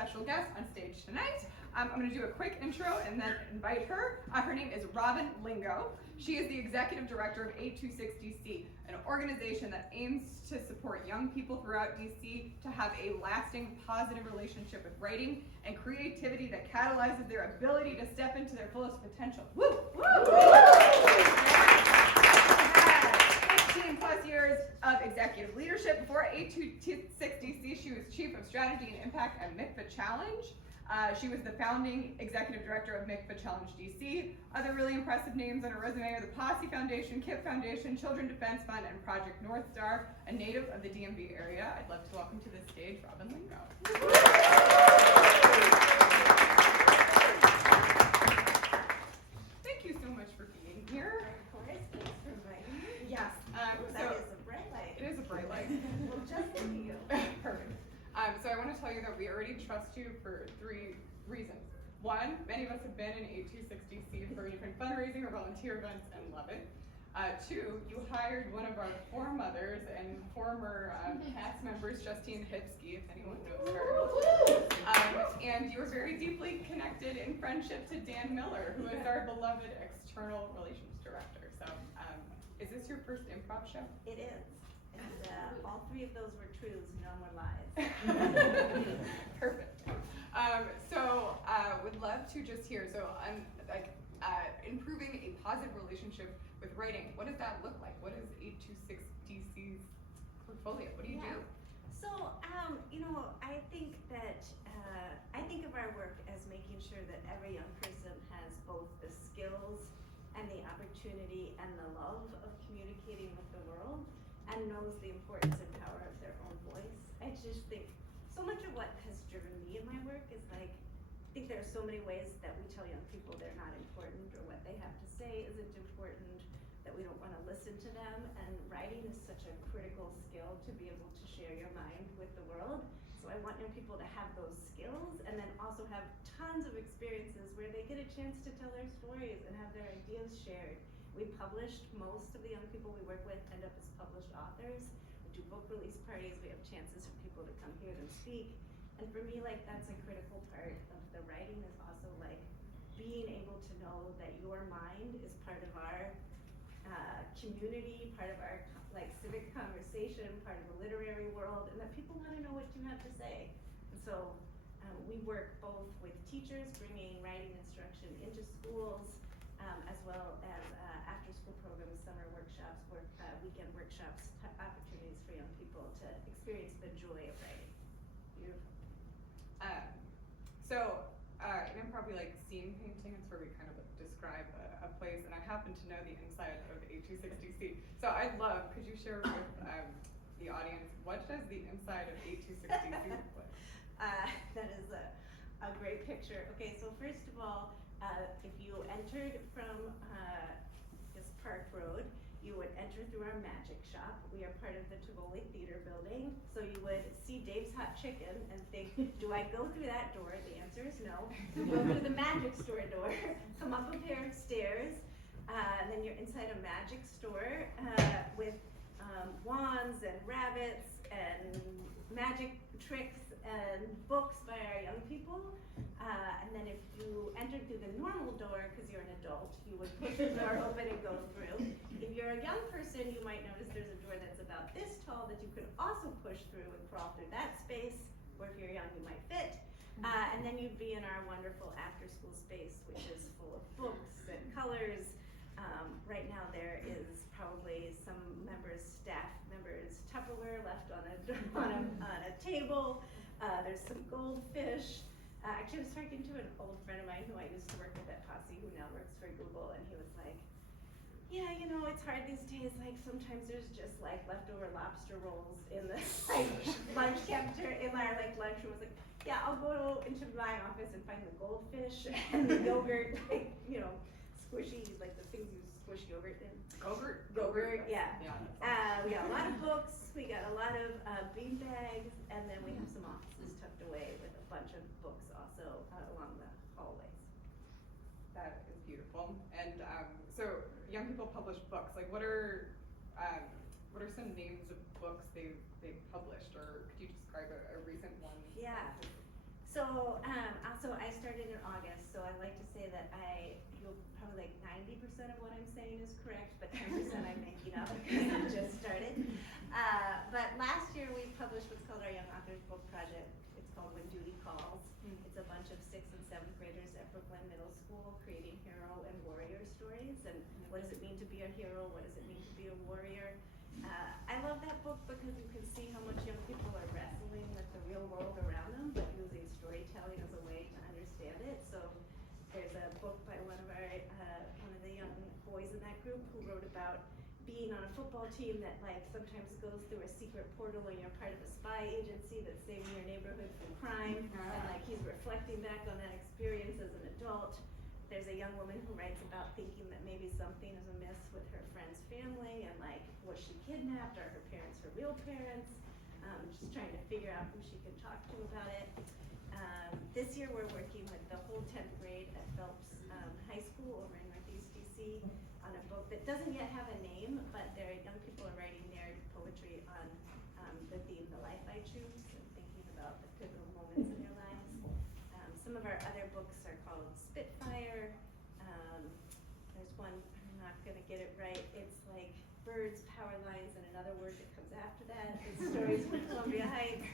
special guest on stage tonight. I'm going to do a quick intro and then invite her. Her name is Robin Lingo. She is the Executive Director of 826 DC, an organization that aims to support young people throughout DC to have a lasting, positive relationship with writing and creativity that catalyzes their ability to step into their fullest potential. Woo! Woo! 15 plus years of executive leadership. Before 826 DC, she was Chief of Strategy and Impact at MICFA Challenge. She was the founding executive director of MICFA Challenge DC. Other really impressive names on her resume are the Posse Foundation, KIP Foundation, Children Defense Fund, and Project North Star. A native of the DMV area, I'd love to welcome to the stage Robin Lingo. Thank you so much for being here. Of course, thanks for inviting me. Yes. That is a bright light. It is a bright light. Well, just for you. Perfect. So I want to tell you that we already trust you for 3 reasons. 1, many of us have been in 826 DC for different fundraising or volunteer events and love it. 2, you hired one of our foremothers and former cast members, Justine Hipsky, if anyone knows her. And you were very deeply connected in friendship to Dan Miller, who is our beloved external relations director. So is this your first improv show? It is. And all 3 of those were truths, none were lies. Perfect. So would love to just hear, improving a positive relationship with writing, what does that look like? What is 826 DC's portfolio? What do you do? So, I think of our work as making sure that every young person has both the skills and the opportunity and the love of communicating with the world and knows the importance and power of their own voice. I just think so much of what has driven me in my work is I think there are so many ways that we tell young people they're not important or what they have to say isn't important, that we don't want to listen to them, and writing is such a critical skill to be able to share your mind with the world. So I want young people to have those skills and then also have tons of experiences where they get a chance to tell their stories and have their ideas shared. We published, most of the young people we work with end up as published authors. We do book release parties, we have chances for people to come hear them speak. And for me, that's a critical part of the writing is also being able to know that your mind is part of our community, part of our civic conversation, part of the literary world, and that people want to know what you have to say. And so we work both with teachers bringing writing instruction into schools, as well as after-school programs, summer workshops, weekend workshops, opportunities for young people to experience the joy of writing. Beautiful. In improv, we like scene painting. It's where we kind of describe a place, and I happen to know the inside of 826 DC. So I'd love, could you share with the audience, what does the inside of 826 DC look like? That is a great picture. Okay, so first of all, if you entered from this Park Road, you would enter through our magic shop. We are part of the Tivoli Theater building. So you would see Dave's Hot Chicken and think, do I go through that door? The answer is no. Go through the magic store door, come up a pair of stairs, and then you're inside a magic store with wands and rabbits and magic tricks and books by our young people. And then if you entered through the normal door, because you're an adult, you would push the door open and go through. If you're a young person, you might notice there's a door that's about this tall that you could also push through and crawl through that space, or if you're young, you might fit. And then you'd be in our wonderful after-school space, which is full of books and colors. Right now there is probably some staff members' Tupperware left on a table. There's some goldfish. Actually, I was talking to an old friend of mine who I used to work with at Posse, who now works for Google, and he was like, yeah, it's hard these days. Sometimes there's just leftover lobster rolls in the lunch cafeteria, in our lunchroom. I was like, yeah, I'll go into my office and find the goldfish and the yogurt, squishy, the things you squish yogurt in. Yogurt, yeah. We got a lot of books, we got a lot of bean bags, and then we have some offices tucked away with a bunch of books also along the hallways. That is beautiful. And so young people publish books. What are some names of books they've published, or could you describe a recent one? Yeah. So, also I started in August, so I like to say that you'll probably like 90% of what I'm saying is correct, but 10% I'm making up because I just started. But last year we published what's called our Young Authors Book Project. It's called When Duty Calls. It's a bunch of 6th and 7th graders at Brooklyn Middle School creating hero and warrior stories. And what does it mean to be a hero? What does it mean to be a warrior? I love that book because you can see how much young people are wrestling with the real world around them, but using storytelling as a way to understand it. So there's a book by one of the young boys in that group who wrote about being on a football team that like sometimes goes through a secret portal and you're part of a spy agency that's saving your neighborhood from crime, and like he's reflecting back on that experience as an adult. There's a young woman who writes about thinking that maybe something is amiss with her friend's family and like, was she kidnapped? Are her parents her real parents? She's trying to figure out who she can talk to about it. This year we're working with the whole 10th grade at Phelps High School over in Northeast DC on a book that doesn't yet have a name, but their young people are writing narrative poetry on the theme, The Life I Choose, and thinking about the pivotal moments in their lives. Some of our other books are called Spitfire. There's one, I'm not gonna get it right, it's like birds, power lines, and another word that comes after that. It's stories from Columbia Heights.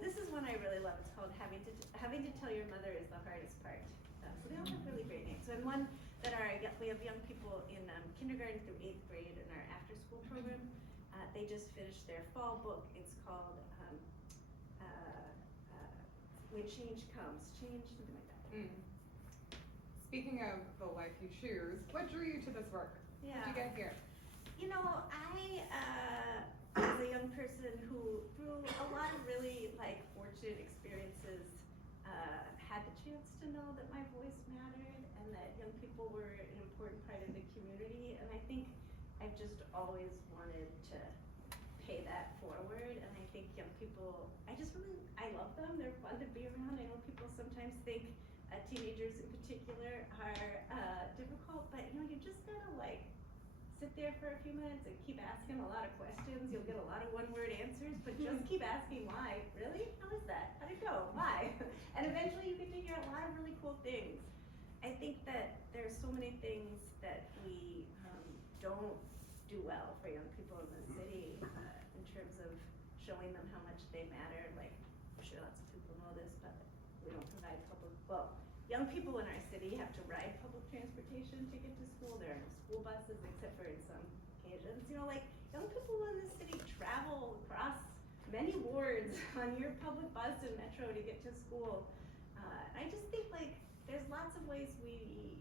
This is one I really love. It's called Having to Tell Your Mother is the Hardest Part. So they all have really great names. And one that we have young people in kindergarten through 8th grade in our after-school program. They just finished their fall book. It's called When Change Comes. Change, something like that. Speaking of the life you choose, what drew you to this work? Yeah. How'd you get here? You know, I was a young person who, through a lot of really like fortunate experiences, had the chance to know that my voice mattered and that young people were an important part of the community. And I think I've just always wanted to pay that forward. And I think young people, I love them. They're fun to be around. I know people sometimes think teenagers in particular are difficult, but you know, you just gotta like sit there for a few minutes and keep asking a lot of questions. You'll get a lot of one-word answers, but just keep asking why. Really? How is that? How'd it go? Why? And eventually you get to hear a lot of really cool things. I think that there's so many things that we don't do well for young people in the city in terms of showing them how much they matter. Like, I'm sure lots of people know this, but we don't provide young people in our city have to ride public transportation to get to school. There are no school buses except for in some occasions. You know, like young people in the city travel across many wards on your public bus and metro to get to school. I just think like there's lots of ways we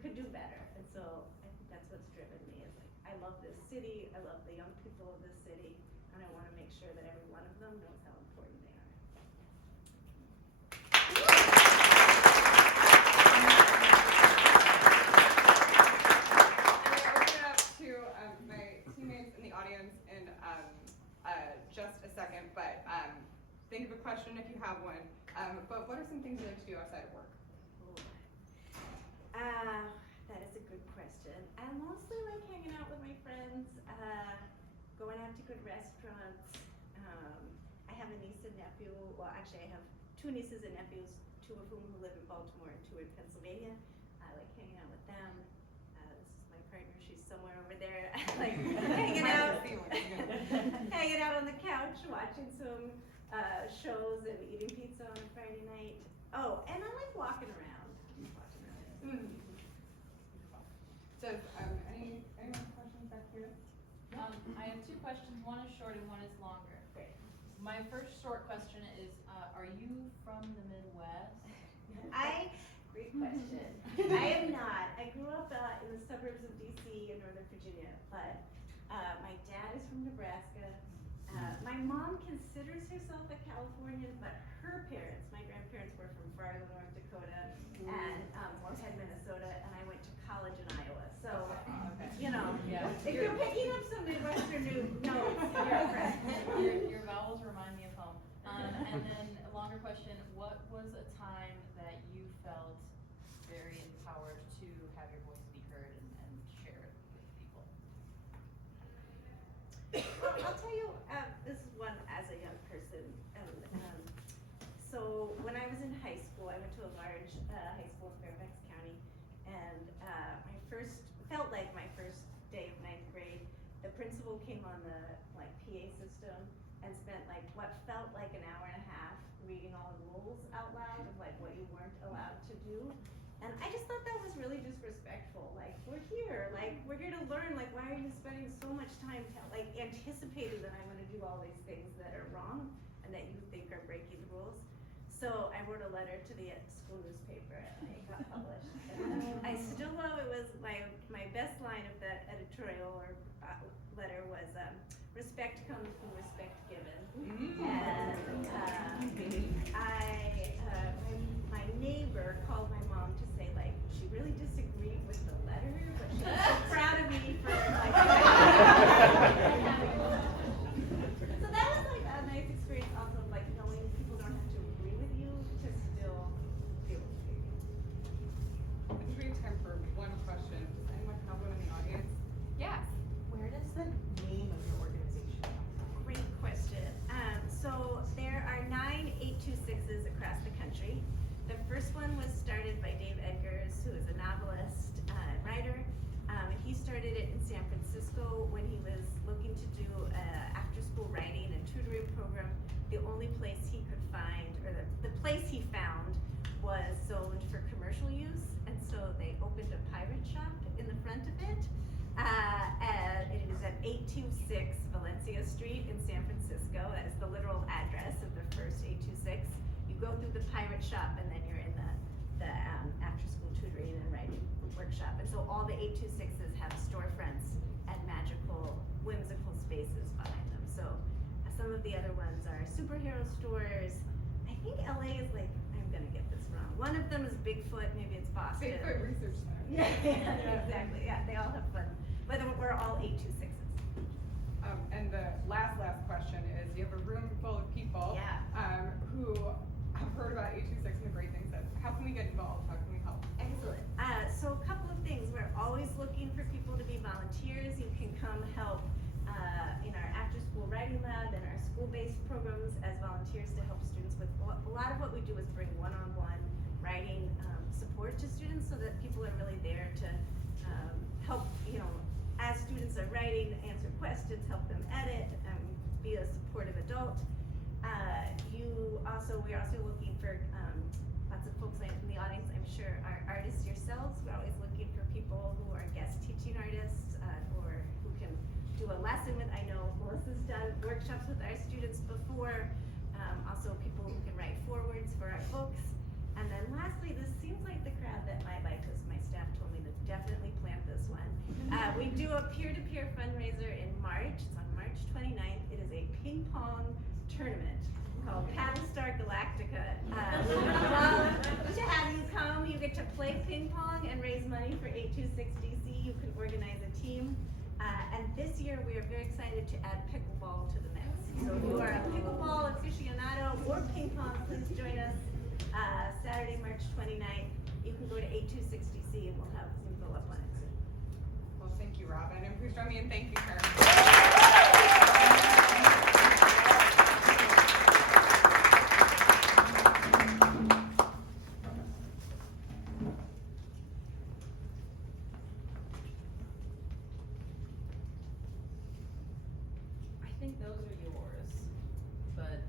could do better. And so I think that's what's driven me is like, I love this city, I love the young people of this city, and I want to make sure that every one of them knows how important they are. Just a second, but think of a question if you have one. But what are some things you like to do outside of work? That is a good question. I mostly like hanging out with my friends, going out to good restaurants. I have a niece and nephew. Well, actually, I have 2 nieces and nephews, 2 of whom who live in Baltimore and 2 in Pennsylvania. I like hanging out with them. This is my partner. She's somewhere over there. I like hanging out. Hanging out on the couch, watching some shows and eating pizza on a Friday night. Oh, and I like walking around. So, any more questions back here? I have 2 questions. One is short and one is longer. Great. My first short question is, are you from the Midwest? Great question. I am not. I grew up in the suburbs of DC in Northern Virginia, but my dad is from Nebraska. My mom considers herself a Californian, but her parents, my grandparents, were from Fargo, North Dakota, and Moorhead, Minnesota, and I went to college in Iowa. So, you know, if you're picking up some Midwestern notes, you're correct. Your vowels remind me of home. And then a longer question, what was a time that you felt very empowered to have your voice be heard and share it with people? Well, I'll tell you, this is one as a young George High School in Fairfax County. And felt like my first day of ninth grade, the principal came on the like PA system and spent like what felt like an hour and a half reading all the rules out loud of like what you weren't allowed to do. And I just thought that was really disrespectful. Like, we're here to learn, like, why are you spending so much time like anticipating that I'm gonna do all these things that are wrong and that you think are breaking the rules? So I wrote a letter to the school newspaper and it got published. And I still know it was my best line of that editorial or letter was, respect comes from respect given. And my neighbor called my mom to say like, she really disagreed with the letter, but she was so proud of me for like, so that was like a nice experience also of like knowing people don't have to agree with you to still feel okay. I think we have time for one question. Does anyone have one in the audience? Yes. Where does the name of your organization come from? Great question. So there are 9 826s across the country. The first one was started by Dave Edgars, who is a novelist and writer. And he started it in San Francisco when he was looking to do an after-school writing and tutoring program. The only place he could find, or the place he found, was zoned for commercial use, and so they opened a pirate shop in the front of it. And it is at 826 Valencia Street in San Francisco. That is the literal address of the first 826. You go through the pirate shop and then you're in the after-school tutoring and writing workshop. And so all the 826s have storefronts and magical, whimsical spaces behind them. So some of the other ones are superhero stores. I think LA is like, I'm gonna get this wrong. One of them is Bigfoot, maybe it's Boston. Bigfoot Research Center. Yeah, exactly. Yeah, they all have fun. But we're all 826s. And the last question is, you have a room full of people who have heard about 826 and the great things that, how can we get involved? How can we help? Excellent. So a couple of things. We're always looking for people to be volunteers. You can come help in our after-school writing lab and our school-based programs as volunteers to help students with, a lot of what we do is bring one-on-one writing support to students so that people are really there to help, as students are writing, answer questions, help them edit, be a supportive adult. We're also looking for lots of folks in the audience, I'm sure, are artists yourselves. We're always looking for people who are guest teaching artists or who can do a lesson with. I know Melissa's done workshops with our students before. Also people who can write forwards for our books. And then lastly, this seems like the crowd that might like this. My staff told me to definitely plant this one. We do a peer-to-peer fundraiser in March. It's on March 29th. It is a ping pong tournament called Paddlestar Galactica. We'd love to have you come. You get to play ping pong and raise money for 826 DC. You can organize a team. And this year we are very excited to add pickleball to the mix. So if you are a pickleball aficionado or ping pong, please join us Saturday, March 29th. You can go to 826 DC and we'll have info up on it soon. Well, thank you, Robin, and please join me in thanking her. I think those are yours, but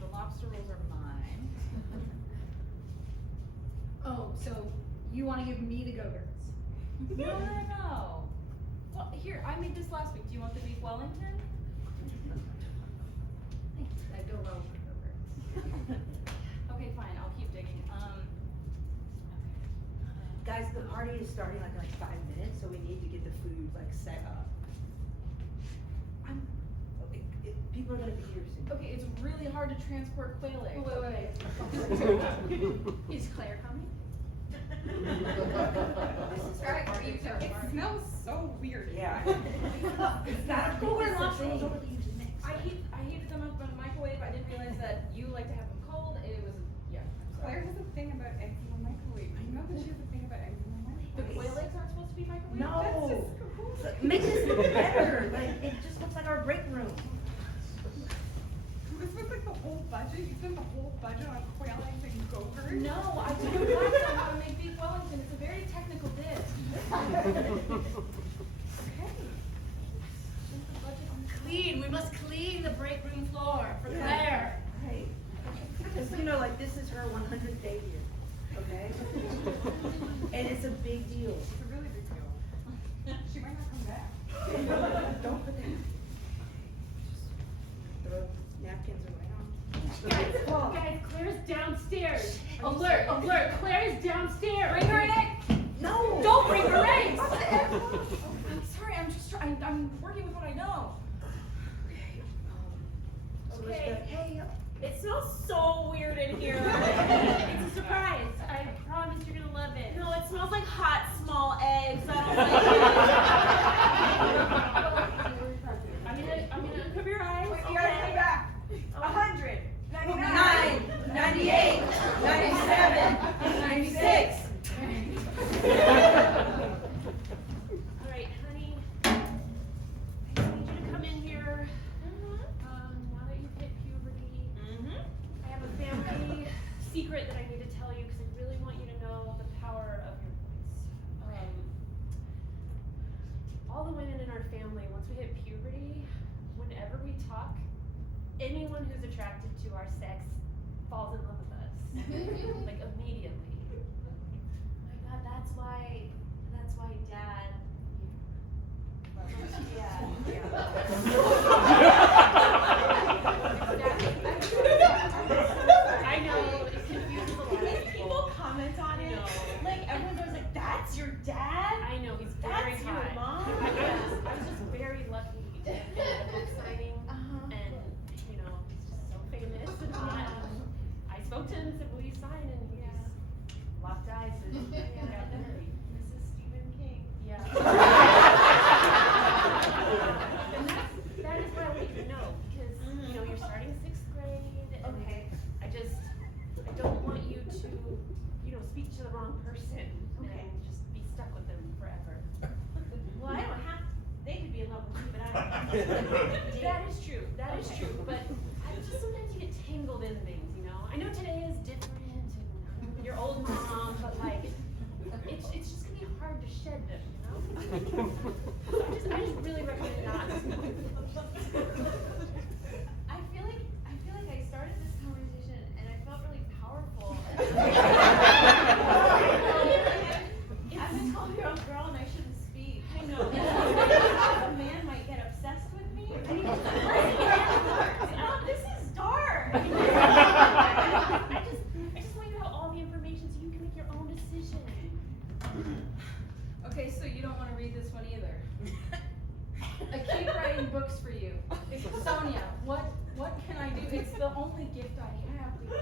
the lobster rolls are mine. Oh, so you want to give me the Go-Gurts? No. Well, here, I made this last week. Do you want the beef Wellington? Thanks. I go well with Go-Gurts. Okay, fine, I'll keep digging. Guys, the party is starting like in 5 minutes, so we need to get the food like set up. People are gonna be here soon. Okay, it's really hard to transport quail eggs. Wait. Is Claire coming? It smells so weird. Yeah. Go where lobster rolls over the usual mix. I heated them up in the microwave. I didn't realize that you like to have them cold. It was, yeah, I'm Claire sorry. has a thing about eggs in the microwave. You know that she has a thing about eggs in the microwave? The quail eggs aren't supposed to be microwaved? No. That's just cool. So, make this look better. Like it just looks like our break room. This was like the whole budget. You spent the whole budget on quail eggs and go-kart? No, I took a class on how to make beef Wellington. It's a very technical dish. Clean, we must clean the break room floor for Claire. Right. Because, you know, like, this is her 100th day here, okay? And it's a big deal. It's a really big deal. She might not come back. Don't put that. Throw napkins around. Guys, Claire's downstairs. Alert, alert, Claire's downstairs. Bring her in. No! Don't bring her in. I'm sorry, I'm working with what I know. Okay, so Okay. let's go. Hey, It smells so weird in here. It's a surprise. I promise you're gonna love it. No, it smells like hot, small eggs. I I'm gonna uncover your eyes. Wait, you gotta pay back. 100. 9, 98, 97, 96. All right, honey. I just need you to come in here. Now that you've hit puberty, I have a family secret that I need to tell you because I really want you to know the power of your voice. All the women in our family, once we hit puberty, whenever we talk, anyone who's attracted to our sex falls in love with us, like immediately. My God, that's why Dad. I know, it confuses a lot of people. People comment on it. No. Like everyone goes like, "That's your dad? I know, he's very That's hot. your mom?" I was just very lucky to get a book signing, and you know, he's just so famous and hot. I spoke to him and said, "Will you sign?" And he just locked eyes and got married. Mrs. Stephen King. Yeah. And that is what I want you to know, because you know, you're starting 6th grade, and Okay. I don't want you to, you know, speak to the wrong person Okay. and just be stuck with them forever. Well, I don't have. They could be in love with me, but I don't have to. That is true. That is Okay. true. But I just sometimes you get tangled in things, you know. I know today is different and your old mom, but like it's just gonna be hard to shed them, you know. So I just really recommend not. I feel like I started this conversation and I felt really powerful. I'm a 12-year-old girl and I shouldn't speak. I know. A man might get obsessed with me. Oh, this is dark. I just want you to have all the information so you can make your own decision. Okay, so you don't want to read this one either. I keep writing books for you. Sonia, what can I do? It's the only gift I have to give.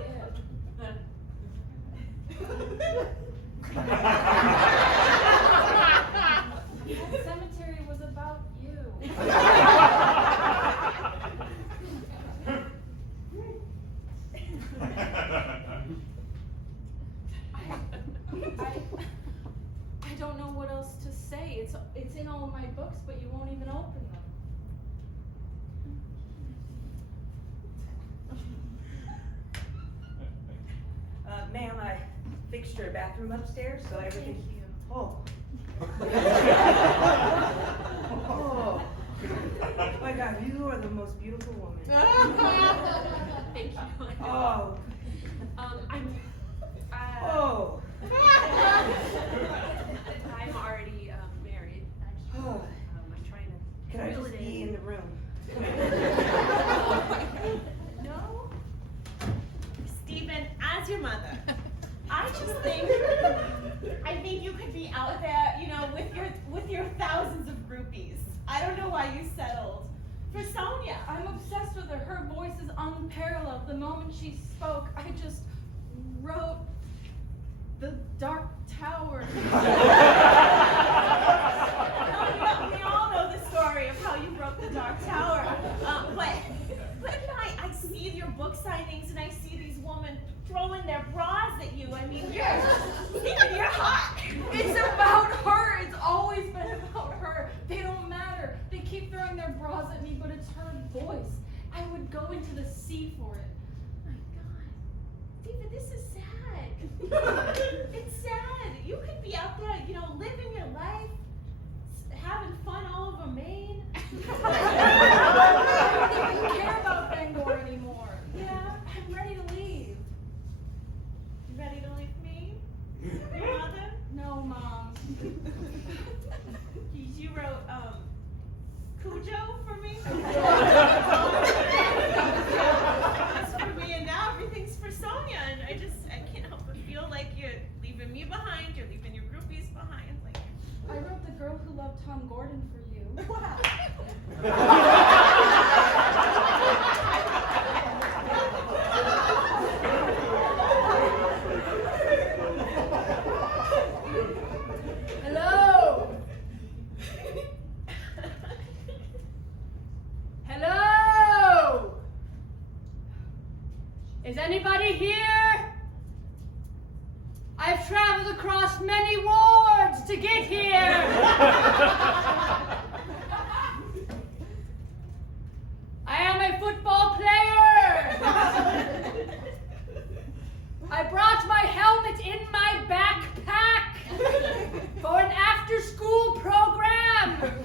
That cemetery was about you. I don't know what else to say. It's in all of my books, but you won't even open them. Ma'am, I fixed your bathroom upstairs, so everything. Thank you. Oh. Oh. My God, you are the most beautiful woman. Thank you. Oh. Oh. I'm already married, actually. Oh. I'm trying to Can I reel just it be in. in the room? No? Stephen, as your mother, I think you could be out there, you know, with your thousands of groupies. I don't know why you settled for Sonia. I'm obsessed with her. Her voice is unparalleled. The moment she spoke, I just wrote The Dark Tower. We all know the story of how you broke the Dark Tower. But I see your book signings and I see these women throwing their bras at you. I mean, you're hot. It's about her. It's always been about her. They don't matter. They keep throwing their bras at me, but it's her voice. I would go into the sea for it. Oh my God, Stephen, this is sad. You wrote, Cujo for me? That's for me, and now everything's for Sonia, and I can't help but feel like you're leaving me behind, you're leaving your groupies behind, like. I wrote The Girl Who Loved Tom Gordon for you. Hello? Hello? Is anybody here? I've traveled across many wards to get here. I am a football player. I brought my helmet in my backpack for an after-school program.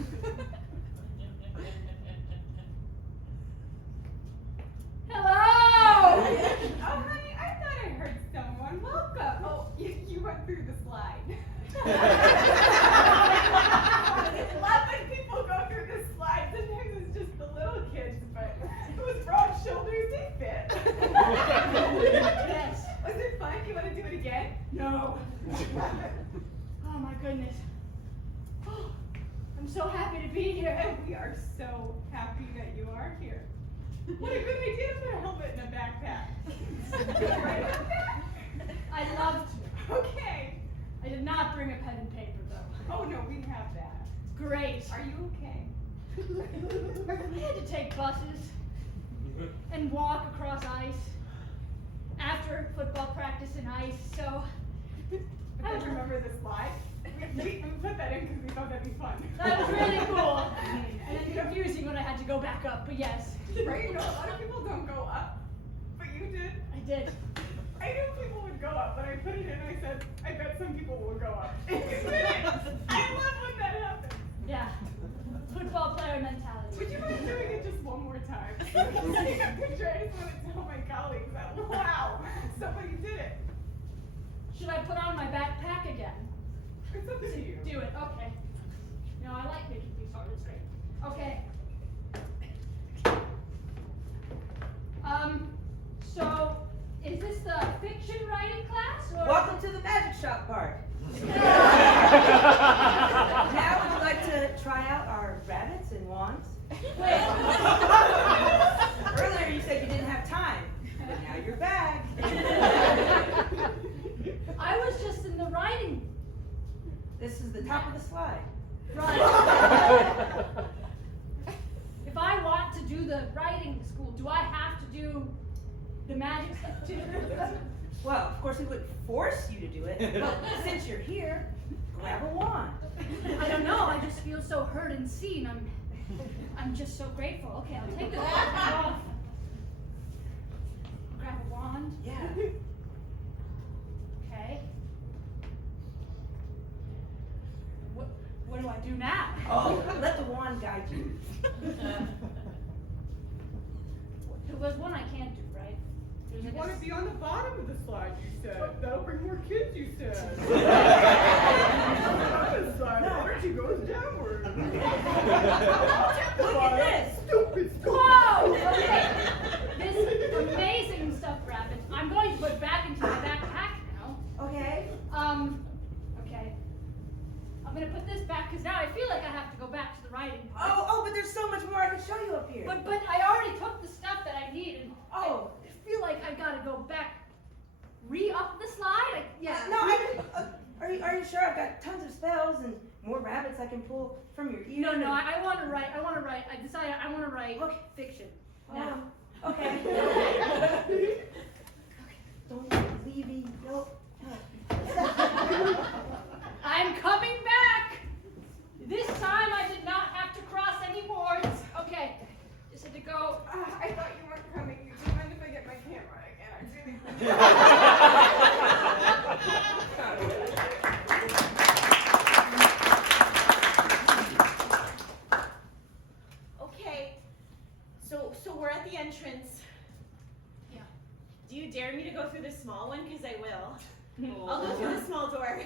Hello. Oh, honey, I thought I heard someone. Welcome. Oh, you went through the slide. I love when people go through the slide. Sometimes it's just the little kids, but whose broad shoulders they fit. Yes. Was it fun? You want to do it again? No. Oh my goodness. Oh, I'm so happy to be here. And we are so happy that you are here. What a good idea to put a helmet in a backpack. Right about that? I'd love to. Okay. I did not bring a pen and paper though. Oh no, we have that. Great. Are you okay? I had to take buses and walk across ice after football practice in ice, so I don't remember the slide. We put that in because we thought that'd be fun. that was really cool. And then confusing when I had to go back up, but yes, Right? You know, a lot of people don't go up, but you did. I did. I knew people would go up, but I put it in and I said, I bet some people will go up. And you did it! I love when that happens. Yeah. Football player mentality. Would you mind doing it just one more time? Taking a picture, I just want to tell my colleagues that, wow, somebody did it. Should I put on my backpack again? It's up to you. Do it, okay. No, I like making things hard, it's great. Okay. So, is this the fiction writing class, or? Welcome to the magic shop part. Now would you like to try out our rabbits and wands? Wait. Earlier you said you didn't have time, but now you're back. I was just in the writing. This is the top of the slide. Right. If I want to do the writing school, do I have to do the magic stuff too? Well, of course we wouldn't force you to do it, but since you're here, grab a wand. I don't know, I just feel so heard and seen. I'm just so grateful. Okay, I'll take the wand off. Grab a wand. Yeah. Okay. What do I do now? Oh, let the wand guide you. There's one I can't do, right? There's You like want to be on the bottom of the slide, you said. That'll bring more kids, you said. On the slide, the energy goes downward. Look at this. Stupid, stupid. Whoa! Okay. This amazing stuffed rabbit, I'm going to put back into my backpack now. Okay. Okay. I'm gonna put this back because now I feel like I have to go back to the writing part. Oh, but there's so much more I can show you up here. But I already took the stuff that I need, and Oh. I feel like I gotta go back, re-up the slide. No, are you sure? I've got tons of spells and more rabbits I can pull from your ear. No, I want to write. I decided I want to write Okay. fiction. Oh, Now. okay. Don't leave me. No. I'm coming back. This time I did not have to cross any wards. Okay, just had to go. I thought you weren't coming. Do you mind if I get my camera again? I really Okay, so we're at the entrance. Yeah. Do you dare me to go through the small one? Because I will. I'll go through the small door.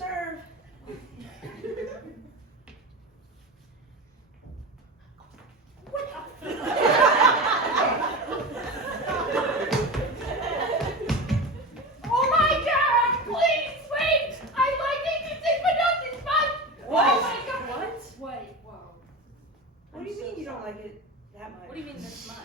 serve. Oh my God! Please wait! I like 86 but nothing much. What? Oh my God! What? Wait, whoa. What do you mean you don't like it that much? What do you mean this much?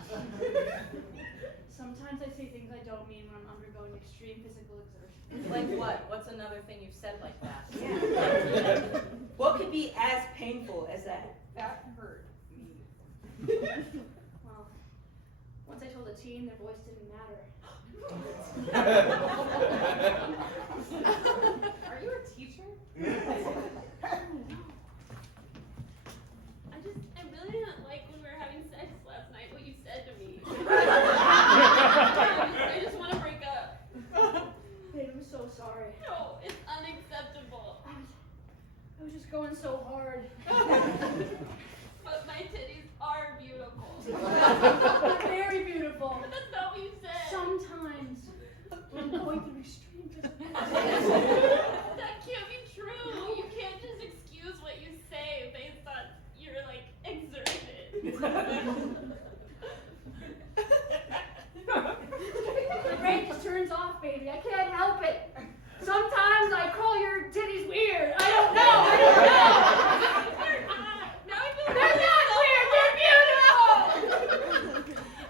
Sometimes I say things I don't mean when I'm undergoing extreme physical exertion. Like what? What's another thing you've said like that? Yeah. What could be as painful as that? That hurt me. Well, once I told a teen their voice didn't matter. Are you a teacher? I really didn't like when we were having sex last night, what you said to me. I just want to break up. Babe, I'm so sorry. No, it's unacceptable. I was just going so hard. But my titties are beautiful. They're very beautiful. But that's not what you said. Sometimes when I'm going through extreme physical That can't be true. You can't just excuse what you say based on your like exertion. My brain just turns off, baby. I can't help it. Sometimes I call your titties weird. I don't know. They're not. Now I feel They're not weird. They're beautiful.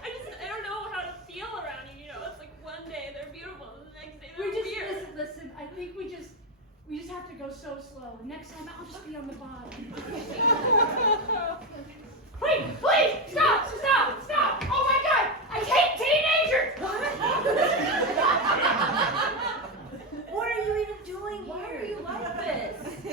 I don't know how to feel around you. You know, it's like one day they're beautiful, and the next day We they're just weird. listen. I think we just have to go so slow. Next time I'll just be on the bottom. Wait, please stop! Oh my God, I hate teenagers. What are you even doing here? Why are you like this? I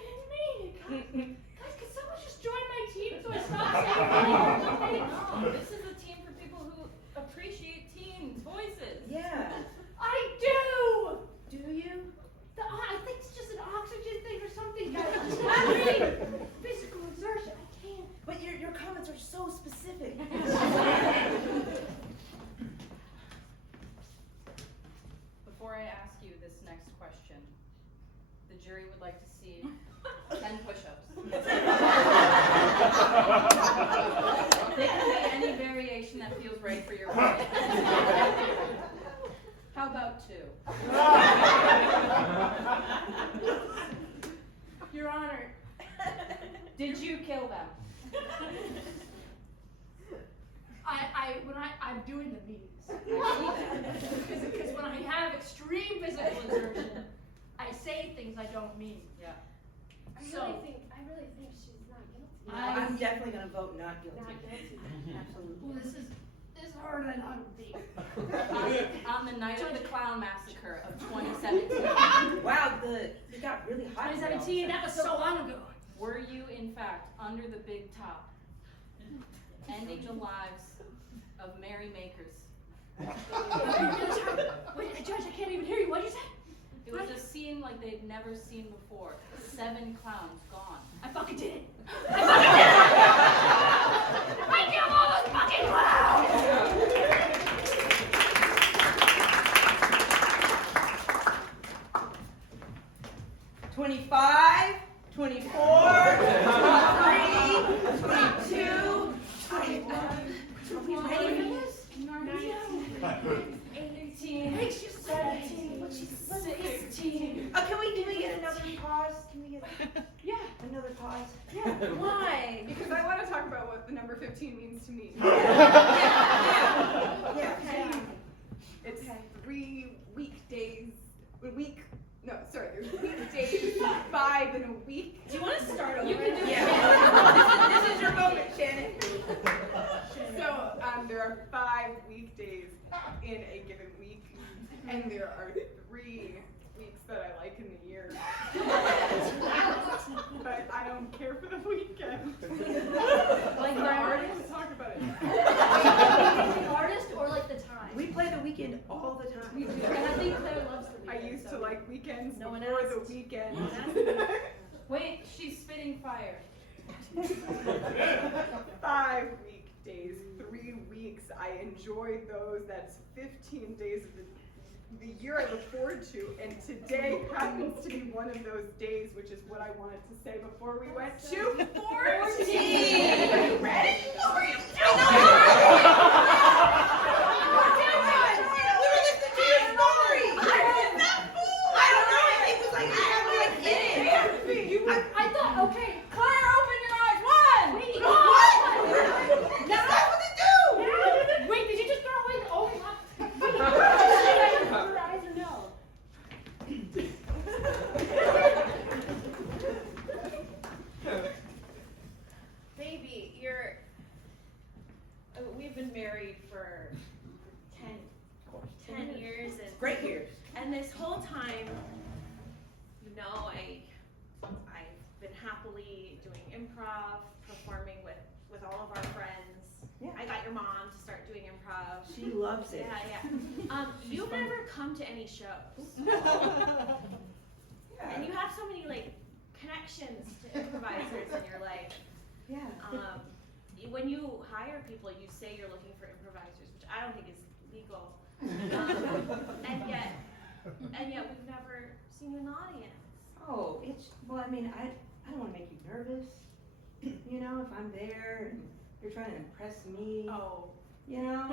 didn't mean it, guys. Guys, can someone just join my team so I stop saying things? No, this is a team for people who appreciate teen voices. Yeah. I do. Do you? I think it's just an oxygen thing or something, guys. I'm just not reading. Physical exertion. I can't. But your comments are so specific. Before I ask you this next question, the jury would like to see 10 push-ups. They can be any variation that feels right for your body. How about 2? Your Honor, Did you kill them? I'm doing the meetings. I see that. Because when I have extreme physical exertion, I say things I don't mean. Yeah. I So- really think she's not guilty. I'm definitely gonna vote not guilty. Not guilty. Absolutely. Well, this is harder than I would be. On the night of the clown massacre of 2017, Wow, it got really hot. 2017, that was so long ago. were you in fact under the big top, ending the lives of merrymakers? Wait, Judge, I can't even hear you. What did you say? It was a scene like they'd never seen before. 7 clowns gone. I fucking did it. I fucking did it! I killed all those fucking clowns! 25, 24, 23, 22, 21. Are we ready for this? 18. Wait, she's 17. She's 16. Can we get another pause? Can we get Yeah. another pause? Yeah. Why? Because I want to talk about what the number 15 means to me. Yeah. It's 3 weekdays, there's weekdays, 5 in a week. Do you want to start over? You can do it. Yeah. This is your moment, Shannon. So there are 5 weekdays in a given week, and there are 3 weeks that I like in the year. But I don't care for the weekend. Like so the I artist? want to talk about it. The artist or like the time? We play the weekend all the time. We do. And I think Claire loves the I weekend, used so- to like weekends No one before the asked. weekend. No one Wait, she's spitting fire. 5 weekdays, 3 weeks. I enjoy those. That's 15 days of the the year I look forward to, and today happens to be one of those days, which is what I wanted to say before we went to 14. Are you ready? I thought, okay, Claire, open your eyes. One. Wait, Wait, did you just throw away the open your eyes or no? Baby, we've been married for 10 years and Great years. And this whole time, you know, I've been happily doing improv, performing with all of our friends. Yeah. I got your mom to start doing improv. She loves it. Yeah. You've never come to any shows. And you have so many like connections to improvisers in your life. Yeah. When you hire people, you say you're looking for improvisers, which I don't think is legal. And yet we've never seen you in the audience. Oh, well, I mean, I don't want to make you nervous. You know, if I'm there and you're trying to impress me. Oh. You know?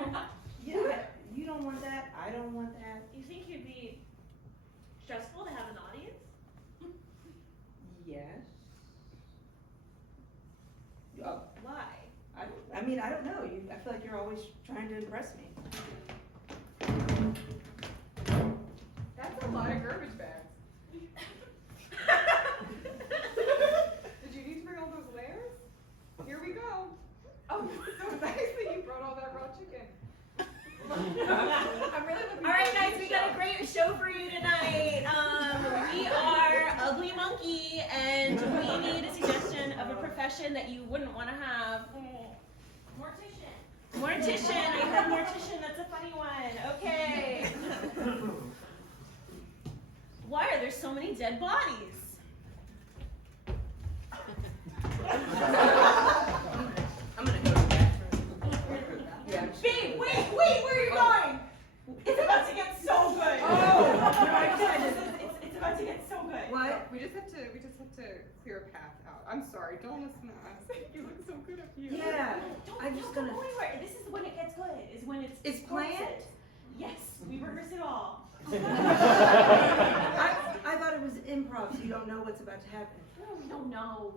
Yeah, you don't want that. I don't want that. You think you'd be stressful to have an audience? Yes. Oh, Why? I mean, I don't know. I feel like you're always trying to impress me. That's a lot of garbage bags. Did you need to bring all those layers? Here we go. Oh, so nice that you brought all that raw chicken. I'm really looking All right, forward to guys, the we got a show. great show for you tonight. We are Ugly Monkey, and we need a suggestion of a profession that you wouldn't want to have. Mortician. I heard mortician. That's a funny one. Okay. Why are there so many dead bodies? I'm gonna go to the bathroom. Yeah. Babe, wait, where are you going? It's about to get so good. It's about to get so good. What? We just have to clear a path out. I'm sorry, don't listen to us. You look so good up here. Yeah. I'm just Don't gonna. go anywhere. This is when it gets good. Is when it's. It's planned? Yes, we rehearse it all. I thought it was improv, so you don't know what's about to happen. No, we don't know.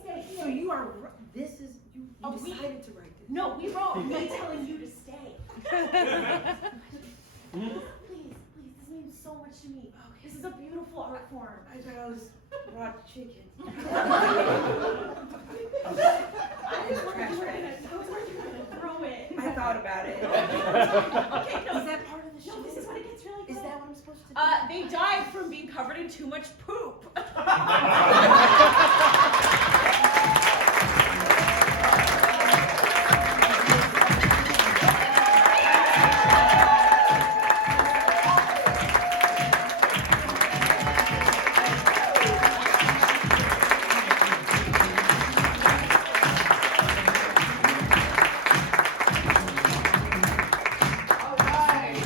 Stay. So you are. This is you. Oh, You decided to write this. No, we wrote me telling you to stay. Please, this means so much to me. This is a beautiful art form. I thought I was raw chicken. I was worried you were gonna throw it. I thought about it. Okay, no. Is that part of the show? No, this is when it gets really good. Is that what I'm supposed to do? They died from being covered in too much poop.